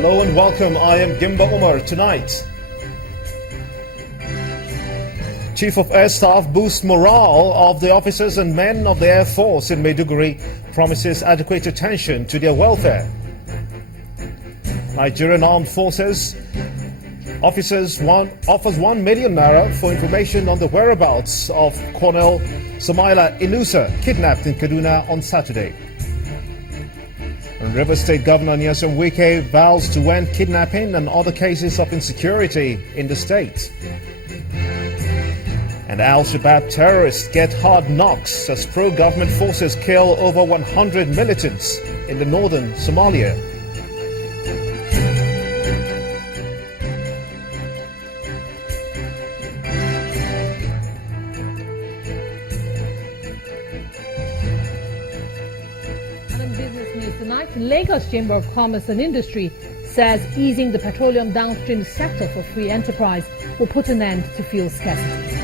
Hello and welcome. I am Gimba Umar. Tonight, Chief of Air Staff boosts morale of the officers and men of the Air Force in Maiduguri, promises adequate attention to their welfare. Nigerian Armed Forces offers 1 million naira for information on the whereabouts of Colonel Samaila Inusa, kidnapped in Kaduna on Saturday. And Rivers State Governor Nyesom Wike vows to end kidnapping and other cases of insecurity in the state. And Al-Shabaab terrorists get hard knocks as pro-government forces kill over 100 militants in the northern Somalia. Tonight, Lagos Chamber of Commerce and Industry says easing the petroleum downstream sector for free enterprise will put an end to fuel scarcity.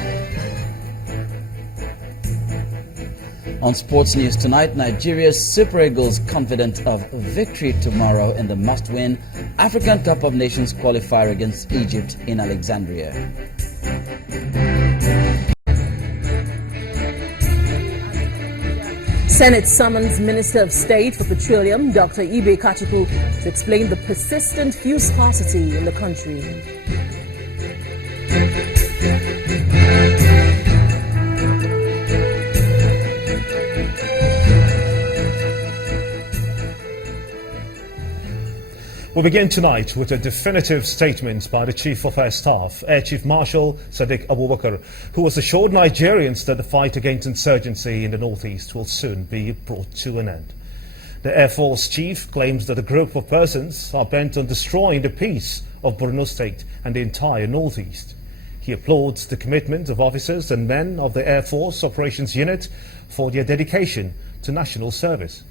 On sports news tonight, Nigeria's Super Eagles confident of victory tomorrow in the must-win African Cup of Nations qualifier against Egypt in Alexandria. Senate summons Minister of State for Petroleum, Dr. Ibe Kachuku, to explain the persistent fuel scarcity in the country. We begin tonight with a definitive statement by the Chief of Air Staff, Air Chief Marshal Sadiq Abubakar, who has assured Nigerians that the fight against insurgency in the northeast will soon be brought to an end. The Air Force Chief claims that a group of persons are bent on destroying the peace of Borno State and the entire northeast. He applauds the commitment of officers and men of the Air Force Operations Unit for their dedication to national service.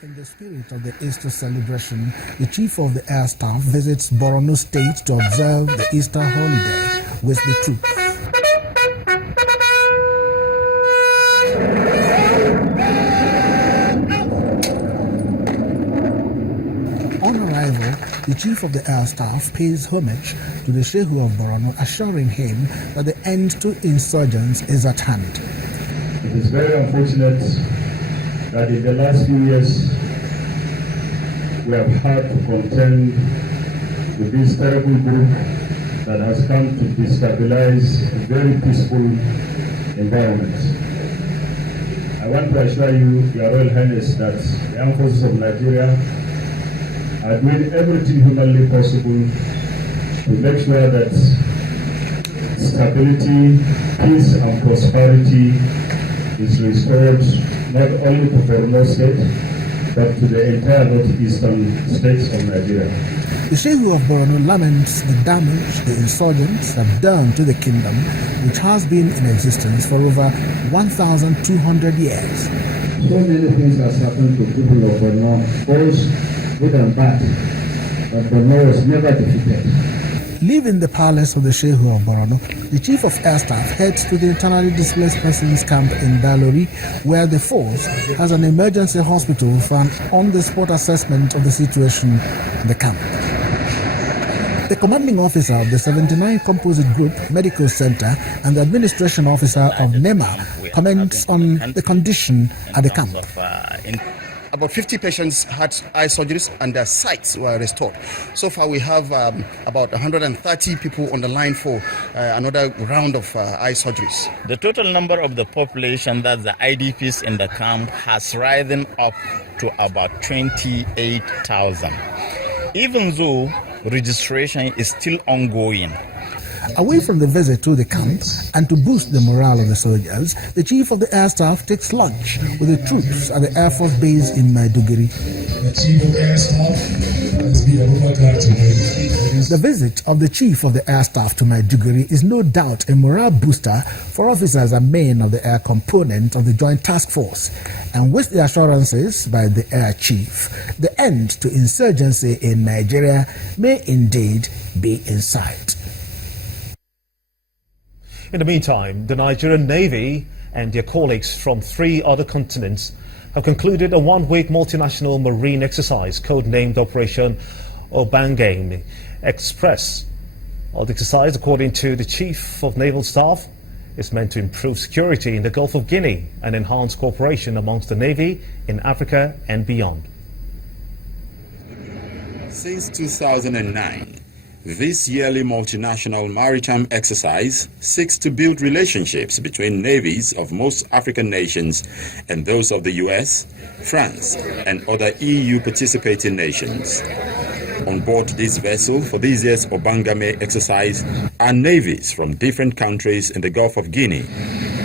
In the spirit of the Easter celebration, the Chief of the Air Staff visits Borno State to observe the Easter holiday with the troops. On arrival, the Chief of the Air Staff pays homage to the Shehu of Borno, assuring him that the end to insurgents is at hand. It is very unfortunate that in the last few years we have had to contend with this terrible group that has come to destabilize a very peaceful environment. I want to assure you, Your Royal Highness, that the armed forces of Nigeria are doing everything humanly possible to make sure that stability, peace and prosperity is restored not only to Borno State, but to the entire northeastern states of Nigeria. The Shehu of Borno laments the damage the insurgents have done to the kingdom, which has been in existence for over 1,200 years. So many things have happened to people of Borno, both good and bad, but Borno was never defeated. Leaving the palace of the Shehu of Borno, the Chief of Air Staff heads to the internally displaced persons camp in Dalori, where the force has an emergency hospital for an on-the-spot assessment of the situation in the camp. The commanding officer of the 79 Composite Group Medical Center and the administration officer of NEMA comments on the condition at the camp. About 50 patients had eye surgeries and their sights were restored. So far we have about 130 people on the line for another round of eye surgeries. The total number of the population, that's the IDPs in the camp, has risen up to about 28,000. Even though registration is still ongoing. Away from the visit to the camp and to boost the morale of the soldiers, the Chief of the Air Staff takes lunch with the troops at the Air Force Base in Maiduguri. The Chief of Air Staff has been a glad to Maiduguri. The visit of the Chief of the Air Staff to Maiduguri is no doubt a morale booster for officers and men of the air component of the Joint Task Force. And with the assurances by the Air Chief, the end to insurgency in Nigeria may indeed be in sight. In the meantime, the Nigerian Navy and their colleagues from 3 other continents have concluded a one-week multinational marine exercise codenamed Operation Obangame Express. The exercise, according to the Chief of Naval Staff, is meant to improve security in the Gulf of Guinea and enhance cooperation amongst the Navy in Africa and beyond. Since 2009, this yearly multinational maritime exercise seeks to build relationships between navies of most African nations and those of the US, France, and other EU participating nations. On board this vessel for this year's Obangame exercise are navies from different countries in the Gulf of Guinea,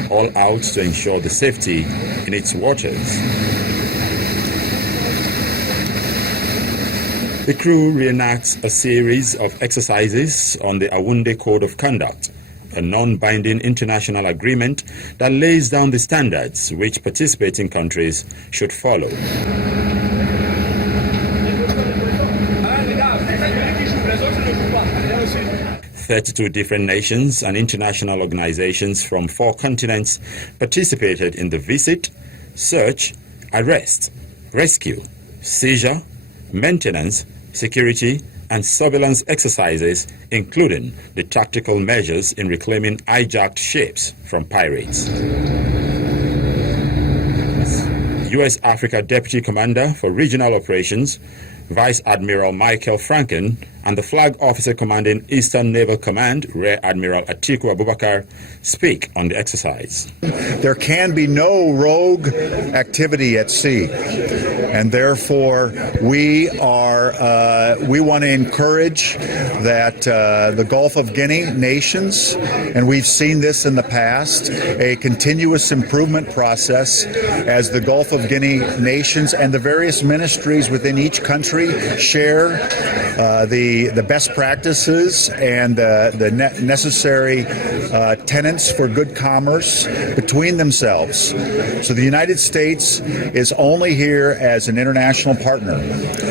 all out to ensure the safety in its waters. The crew reenacts a series of exercises on the Awunde Code of Conduct, a non-binding international agreement that lays down the standards which participating countries should follow. 32 different nations and international organizations from 4 continents participated in the visit, search, arrest, rescue, seizure, maintenance, security, and surveillance exercises, including the tactical measures in reclaiming hijacked ships from pirates. U.S. Africa Deputy Commander for Regional Operations, Vice Admiral Michael Franken, and the Flag Officer commanding Eastern Naval Command, Rear Admiral Atiku Abubakar, speak on the exercise. There can be no rogue activity at sea, and therefore we want to encourage that the Gulf of Guinea nations, and we've seen this in the past, a continuous improvement process as the Gulf of Guinea nations and the various ministries within each country share the best practices and the necessary tenets for good commerce between themselves. So the United States is only here as an international partner.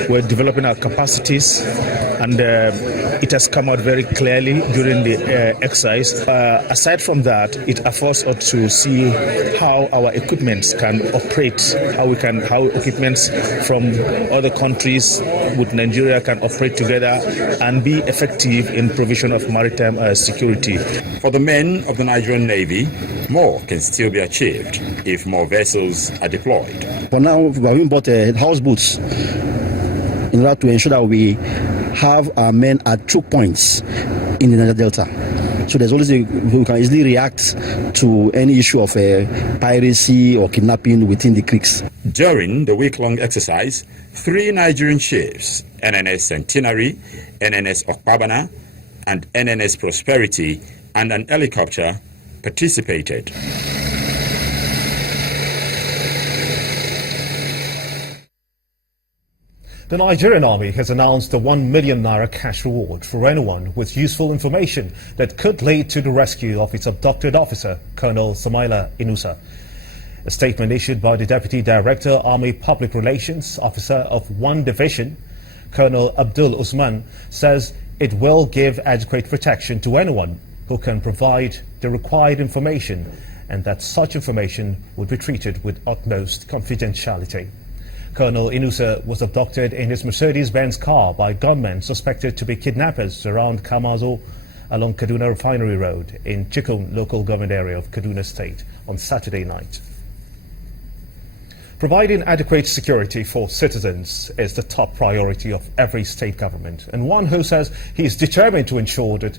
We're developing our capacities, and it has come out very clearly during the exercise. Aside from that, it affords us to see how our equipments can operate, how equipments from other countries with Nigeria can operate together and be effective in provision of maritime security. For the men of the Nigerian Navy, more can still be achieved if more vessels are deployed. For now, we bought houseboats in order to ensure that we have our men at choke points in the Niger Delta. So there's always we can easily react to any issue of piracy or kidnapping within the creeks. During the week-long exercise, 3 Nigerian ships, NNS Centenary, NNS Okpabana, and NNS Prosperity, and an helicopter participated. The Nigerian Army has announced a 1 million naira cash reward for anyone with useful information that could lead to the rescue of its abducted officer, Colonel Samaila Inusa. A statement issued by the Deputy Director, Army Public Relations Officer of 1 Division, Colonel Abdul Usman, says it will give adequate protection to anyone who can provide the required information, and that such information would be treated with utmost confidentiality. Colonel Inusa was abducted in his Mercedes-Benz car by gunmen suspected to be kidnappers around Kamazo along Kaduna Refinery Road in Chikun local government area of Kaduna State on Saturday night. Providing adequate security for citizens is the top priority of every state government, and one who says he is determined to ensure that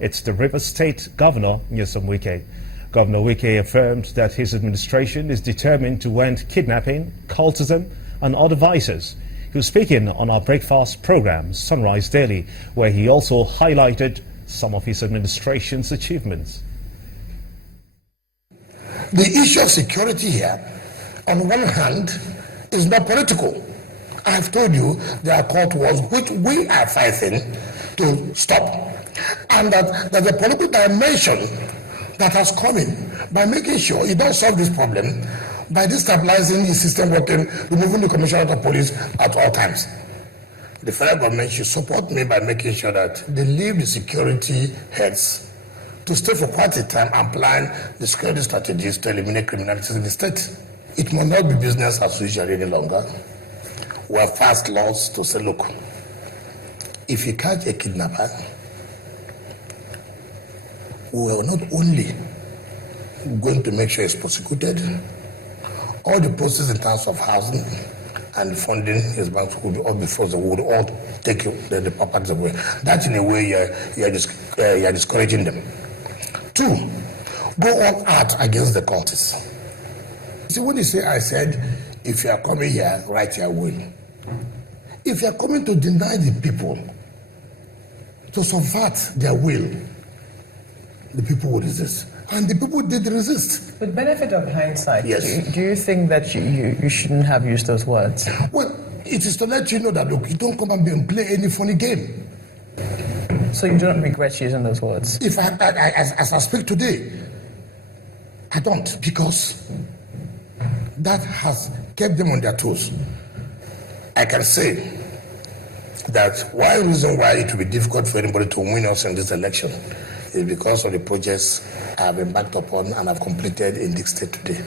it's the Rivers State Governor, Nyesom Wike. Governor Wike affirmed that his administration is determined to end kidnapping, cultism, and other vices. He was speaking on our breakfast program, Sunrise Daily, where he also highlighted some of his administration's achievements. The issue of security here, on one hand, is not political. I have told you there are court wars which we are fighting to stop, and that there's a political dimension that has come in by making sure you don't solve this problem by destabilizing the system working, removing the commissioner of police at all times. The federal government should support me by making sure that they leave the security heads to stay for quite a time and plan the security strategies to eliminate criminality in the state. It may not be business as usual any longer. We have passed laws to say, look, if you catch a kidnapper, we are not only going to make sure it's prosecuted, all the processes in terms of housing and funding his banks will be all before they would all take the properties away. That in a way you're discouraging them. 2, go all out against the cultists. See, when you say, I said, if you are coming here, write your will. If you are coming to deny the people, to subvert their will, the people will resist. And the people did resist. With benefit of hindsight, yes. Do you think that you shouldn't have used those words? Well, it is to let you know that, look, you don't come and play any funny game. So you don't regret using those words? If as I speak today, I don't, because that has kept them on their toes. I can say that one reason why it will be difficult for anybody to win us in this election is because of the projects I have embarked upon and have completed in the state today.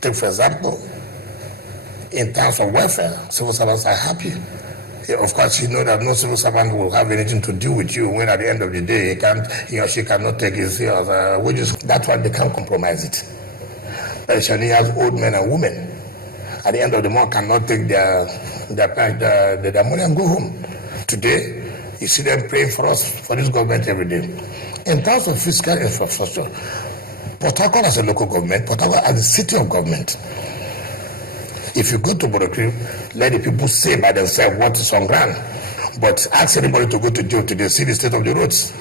Take, for example, in terms of welfare, civil servants are happy. Of course, you know that no civil servant will have anything to do with you when at the end of the day he or she cannot take his wages. That's why they can't compromise it. Pensioners, old men and women, at the end of the month cannot take their money and go home. Today, you see them praying for us, for this government every day. In terms of fiscal infrastructure, Port Harcourt as a local government, Port Harcourt as a city of government. If you go to Borokri, let the people say by themselves what is on ground. But ask anybody to go to jail today, see the state of the roads.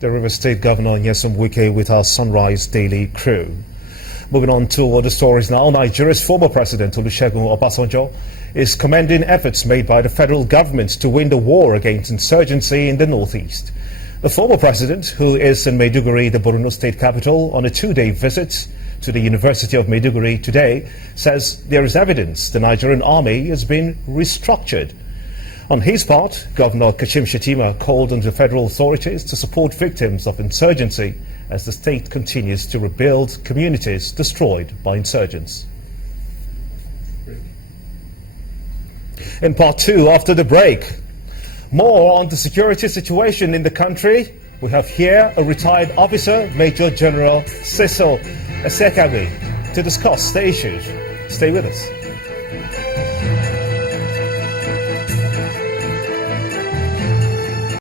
The River State Governor Nyesom Wike with our Sunrise Daily crew. Moving on to other stories now, Nigeria's former president Olusegun Obasanjo is commending efforts made by the federal government to win the war against insurgency in the northeast. The former president, who is in Maiduguri, the Borno state capital, on a 2-day visit to the University of Maiduguri today, says there is evidence the Nigerian army has been restructured. On his part, Governor Kashim Shettima called on the federal authorities to support victims of insurgency as the state continues to rebuild communities destroyed by insurgents. In part 2, after the break, more on the security situation in the country. We have here a retired officer, Major General Cecil Esekagbe, to discuss the issues. Stay with us.